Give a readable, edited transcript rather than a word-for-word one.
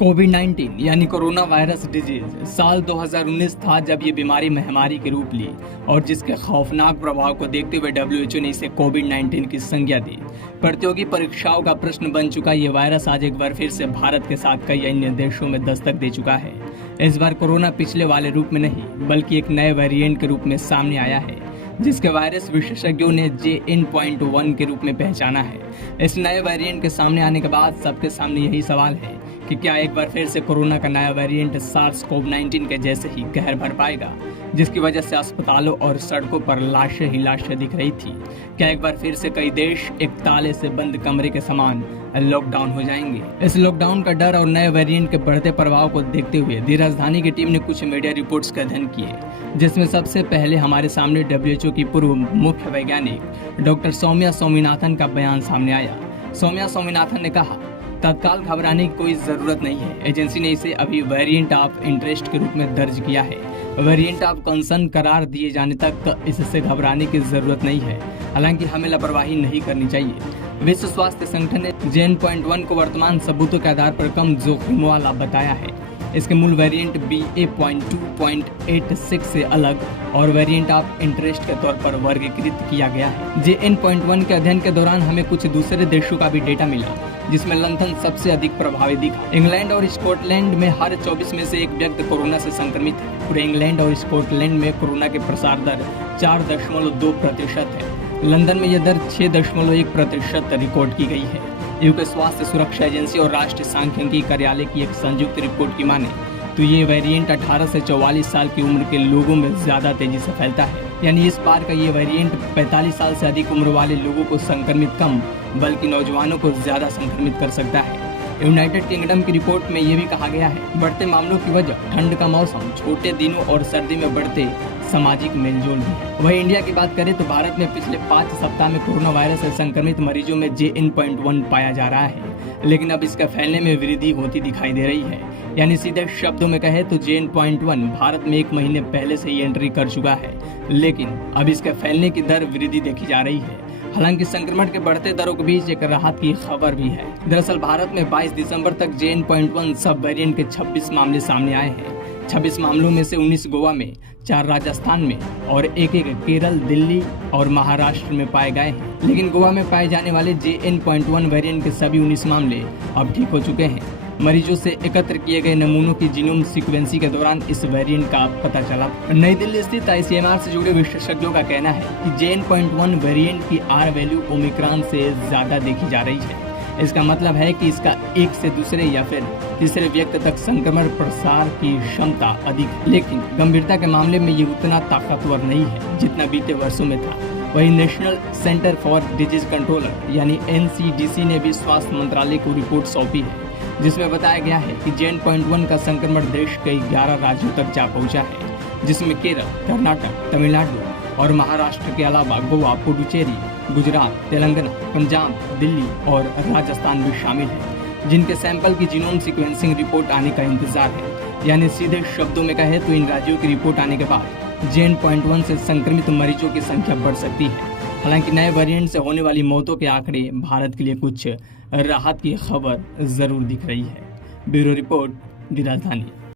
कोविड-19 यानी corona virus disease साल 2019 था जब ये बीमारी महामारी के रूप ली और जिसके खौफनाक प्रभाव को देखते हुए WHO ने इसे कोविड-19 की संज्ञा दी। प्रतियोगी परीक्षाओं का प्रश्न बन चुका ये वायरस आज एक बार फिर से भारत के साथ कई अन्य देशों में दस्तक दे चुका है। इस बार कोरोना पिछले वाले रूप में नहीं बल्कि एक नए वेरिएंट के रूप में सामने आया है, जिसके वायरस विशेषज्ञों ने JN.1 के रूप में पहचाना है। इस नए वेरिएंट के सामने आने के बाद सबके सामने यही सवाल है कि क्या एक बार फिर से कोरोना का नया वेरिएंट SARS-CoV-19 के जैसे ही कहर भर पाएगा, जिसकी वजह से अस्पतालों और सड़कों पर लाशें ही लाशें दिख रही थी। क्या एक बार फिर से कई देश एक ताले से बंद कमरे के समान लॉकडाउन हो जाएंगे? इस लॉकडाउन का डर और नए वेरिएंट के बढ़ते प्रभाव को देखते हुए दी राजधानी की टीम ने कुछ मीडिया रिपोर्ट्स का अध्ययन किए, जिसमें सबसे पहले हमारे सामने WHO की पूर्व मुख्य वैज्ञानिक डॉक्टर सौम्या स्वामीनाथन का बयान सामने आया। सौम्या स्वामीनाथन ने कहा, तत्काल घबराने की कोई जरूरत नहीं है। एजेंसी ने इसे अभी वेरिएंट ऑफ इंटरेस्ट के रूप में दर्ज किया है। वेरिएंट ऑफ कंसर्न करार दिए जाने तक इससे घबराने की जरूरत नहीं है। हालांकि हमें लापरवाही नहीं करनी चाहिए। विश्व स्वास्थ्य संगठन ने JN.1 को वर्तमान सबूतों के आधार पर कम जोखिम वाला बताया है। इसके मूल वेरिएंट BA.2.86 से अलग और वेरिएंट ऑफ इंटरेस्ट के तौर पर वर्गीकृत किया गया है। JN.1 के अध्ययन के दौरान हमें कुछ दूसरे देशों का भी डेटा मिला, जिसमें लंदन सबसे अधिक प्रभावित दिखा। इंग्लैंड और स्कॉटलैंड में हर 24 में से एक व्यक्ति कोरोना से संक्रमित है। पूरे इंग्लैंड और स्कॉटलैंड में कोरोना के प्रसार दर 4.2% है। लंदन में यह दर 6.1% रिकॉर्ड की गई है। यूके स्वास्थ्य सुरक्षा एजेंसी और राष्ट्रीय सांख्यिकी कार्यालय की एक संयुक्त रिपोर्ट की माने तो ये वेरिएंट 18 से 44 साल की उम्र के लोगों में ज्यादा तेजी से फैलता है। यानी इस बार का ये वेरिएंट 45 साल से अधिक उम्र वाले लोगों को संक्रमित कम बल्कि नौजवानों को ज्यादा संक्रमित कर सकता है। यूनाइटेड किंगडम की रिपोर्ट में ये भी कहा गया है, बढ़ते मामलों की वजह ठंड का मौसम, छोटे दिनों और सर्दी में बढ़ते सामाजिक मेलजोल भी है। वहीं इंडिया की बात करें तो भारत में पिछले 5 सप्ताह में कोरोना वायरस से संक्रमित मरीजों में JN.1 पाया जा रहा है, लेकिन अब इसका फैलने में वृद्धि होती दिखाई दे रही है। यानी सीधे शब्दों में कहे तो JN.1 भारत में 1 महीने पहले से ही एंट्री कर चुका है, लेकिन अब इसके फैलने की दर वृद्धि देखी जा रही है। हालांकि संक्रमण के बढ़ते दरों के बीच एक राहत की खबर भी है। दरअसल भारत में 22 दिसंबर तक JN.1 सब वेरिएंट के 26 मामले सामने आए हैं। 26 मामलों में से 19 गोवा में, 4 राजस्थान में और एक केरल, दिल्ली और महाराष्ट्र में पाए गए हैं। लेकिन गोवा में पाए जाने वाले JN.1 वेरिएंट के सभी 19 मामले अब ठीक हो चुके हैं। मरीजों से एकत्र किए गए नमूनों की जीनोम सीक्वेंसिंग के दौरान इस वेरिएंट का पता चला। नई दिल्ली स्थित ICMR से जुड़े विशेषज्ञों का कहना है कि JN.1 वेरिएंट की R वैल्यू ओमिक्रॉन से ज्यादा देखी जा रही है। इसका मतलब है कि इसका एक से दूसरे या फिर तीसरे व्यक्ति तक संक्रमण प्रसार की क्षमता अधिक, लेकिन गंभीरता के मामले में ये उतना ताकतवर नहीं है जितना बीते वर्षों में था। वहीं national centre for disease controller यानी NCDC ने भी स्वास्थ्य मंत्रालय को रिपोर्ट सौंपी है, जिसमें बताया गया है कि JN.1 का संक्रमण देश के 11 राज्यों तक जा पहुंचा है, जिसमें केरल, कर्नाटक, तमिलनाडु और महाराष्ट्र के अलावा गोवा, पुडुचेरी, गुजरात, तेलंगाना, पंजाब, दिल्ली और राजस्थान भी शामिल है, जिनके सैंपल की जीनोम सीक्वेंसिंग रिपोर्ट आने का इंतजार है। यानी सीधे शब्दों में कहे तो इन राज्यों की रिपोर्ट आने के बाद JN.1 से संक्रमित मरीजों की संख्या बढ़ सकती है। हालांकि नए वेरिएंट से होने वाली मौतों के आंकड़े भारत के लिए कुछ राहत की खबर जरूर दिख रही है। ब्यूरो रिपोर्ट, दी राजधानी।